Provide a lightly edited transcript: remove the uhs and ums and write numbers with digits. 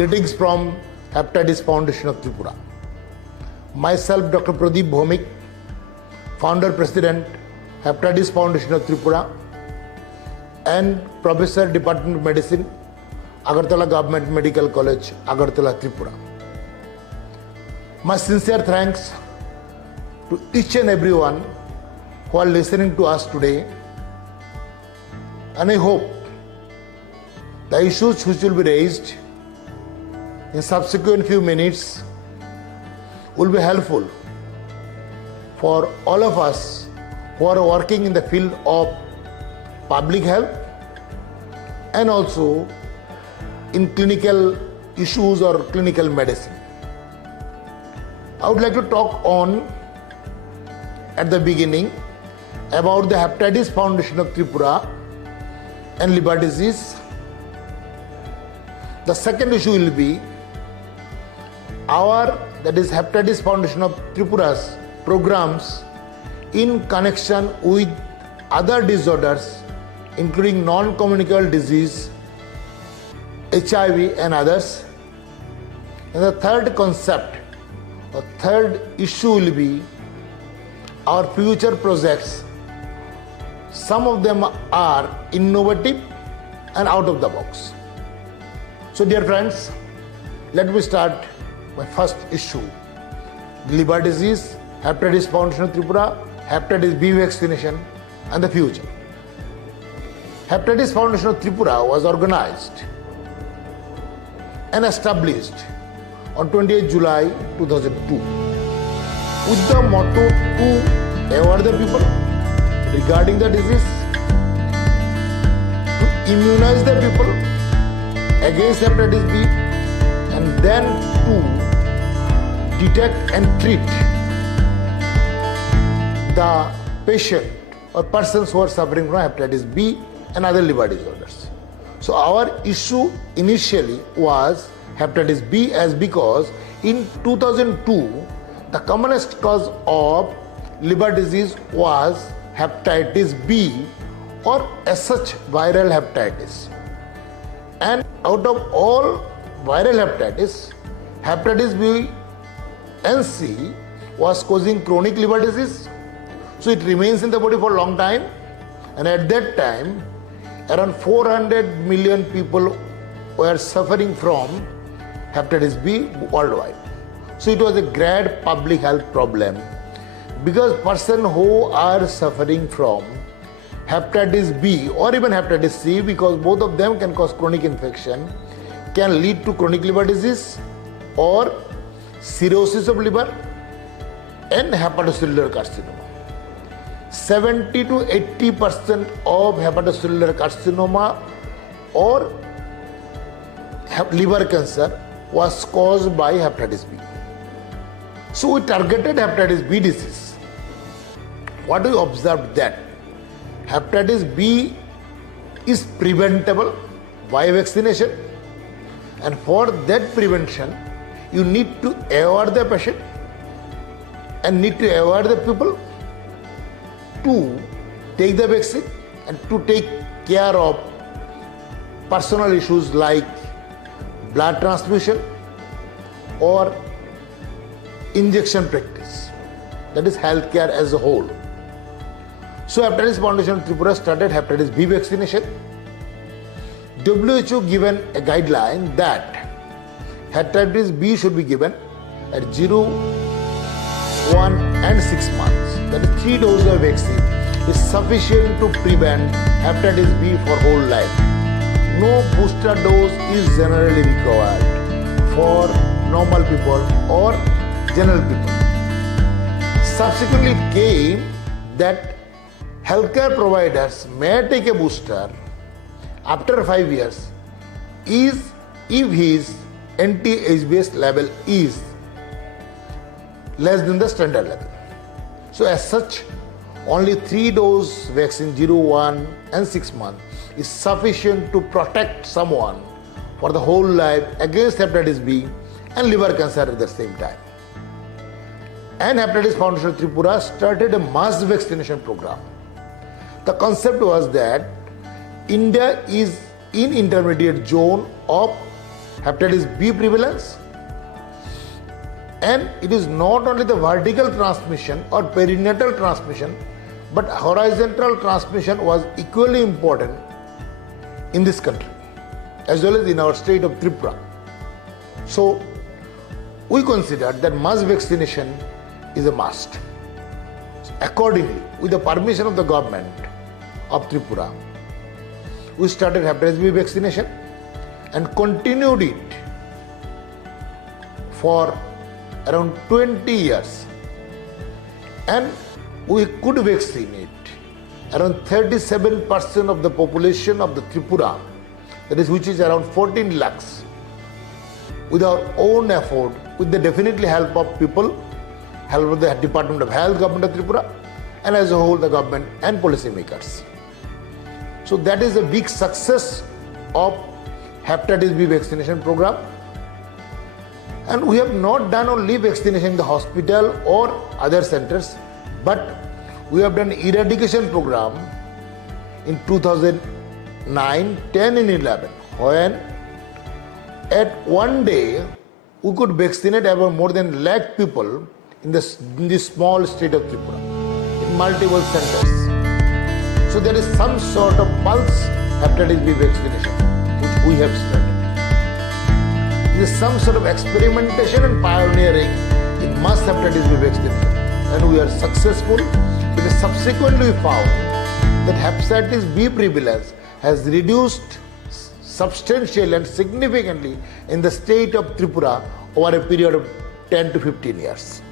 Greetings from Hepatitis Foundation of Tripura. Myself, Dr. Pradeep Bhomik, Founder President, Hepatitis Foundation of Tripura, and Professor, Department of Medicine, Agartala Government Medical College, Agartala, Tripura. My sincere thanks to each and everyone who are listening to us today, and I hope the issues which will be raised in subsequent few minutes will be helpful for all of us who are working in the field of public health and also in clinical issues or clinical medicine. I would like to talk on at the beginning about the Hepatitis Foundation of Tripura and liver disease. The second issue will be that is Hepatitis Foundation of Tripura's programs in connection with other disorders including non-communicable disease, HIV and others. And the third concept or third issue will be our future projects. Some of them are innovative and out of the box. So dear friends, let me start my first issue. Liver disease, Hepatitis Foundation of Tripura, Hepatitis B vaccination and the future. Hepatitis Foundation of Tripura was organized and established on 28 July 2002 with the motto to aware the people regarding the disease, to immunize the people against Hepatitis B, and then to detect and treat the patient or persons who are suffering from Hepatitis B and other liver disorders. So our issue initially was Hepatitis B, as because in 2002 the commonest cause of liver disease was Hepatitis B, or as such viral hepatitis. And out of all viral hepatitis, Hepatitis B and C was causing chronic liver disease. So it remains in the body for a long time, and at that time around 400 million people were suffering from Hepatitis B worldwide. So it was a great public health problem, because persons who are suffering from Hepatitis B or even Hepatitis C, because both of them can cause chronic infection, can lead to chronic liver disease or cirrhosis of liver and hepatocellular carcinoma. 70 to 80% of hepatocellular carcinoma or liver cancer was caused by Hepatitis B. So we targeted Hepatitis B disease. What we observed that Hepatitis B is preventable by vaccination, and for that prevention you need to aware the patient and need to aware the people to take the vaccine and to take care of personal issues like blood transfusion or injection practice, that is healthcare as a whole. So Hepatitis Foundation of Tripura started Hepatitis B vaccination. WHO given a guideline that Hepatitis B should be given at 0, 1 and 6 months. That is 3 doses of vaccine is sufficient to prevent Hepatitis B for whole life. No booster dose is generally required for normal people or general people. Subsequently it came that healthcare providers may take a booster after 5 years if his anti-HBs level is less than the standard level. So as such, only 3 dose vaccine 0, 1 and 6 months is sufficient to protect someone for the whole life against Hepatitis B and liver cancer at the same time. And Hepatitis Foundation of Tripura started a mass vaccination program. The concept was that India is in intermediate zone of hepatitis B prevalence. And it is not only the vertical transmission or perinatal transmission, but horizontal transmission was equally important in this country as well as in our state of Tripura. So we consider that mass vaccination is a must. Accordingly, with the permission of the government of Tripura, we started hepatitis B vaccination and continued it for around 20 years. And we could vaccinate around 37% of the population of the Tripura, that is, which is around 14 lakhs, with our own effort, with the definitely help of people, help of the Department of Health, Government of Tripura, and as a whole the government and policymakers. So that is a big success of hepatitis B vaccination program. And we have not done only vaccination in the hospital or other centers, but we have done eradication program in 2009, 10 and 11, when at one day we could vaccinate about more than lakh people in this small state of Tripura, in multiple centers. So there is some sort of pulse hepatitis B vaccination which we have started. There is some sort of experimentation and pioneering in mass hepatitis B vaccination, and we are successful because subsequently we found that hepatitis B prevalence has reduced substantially and significantly in the state of Tripura over a period of 10 to 15 years.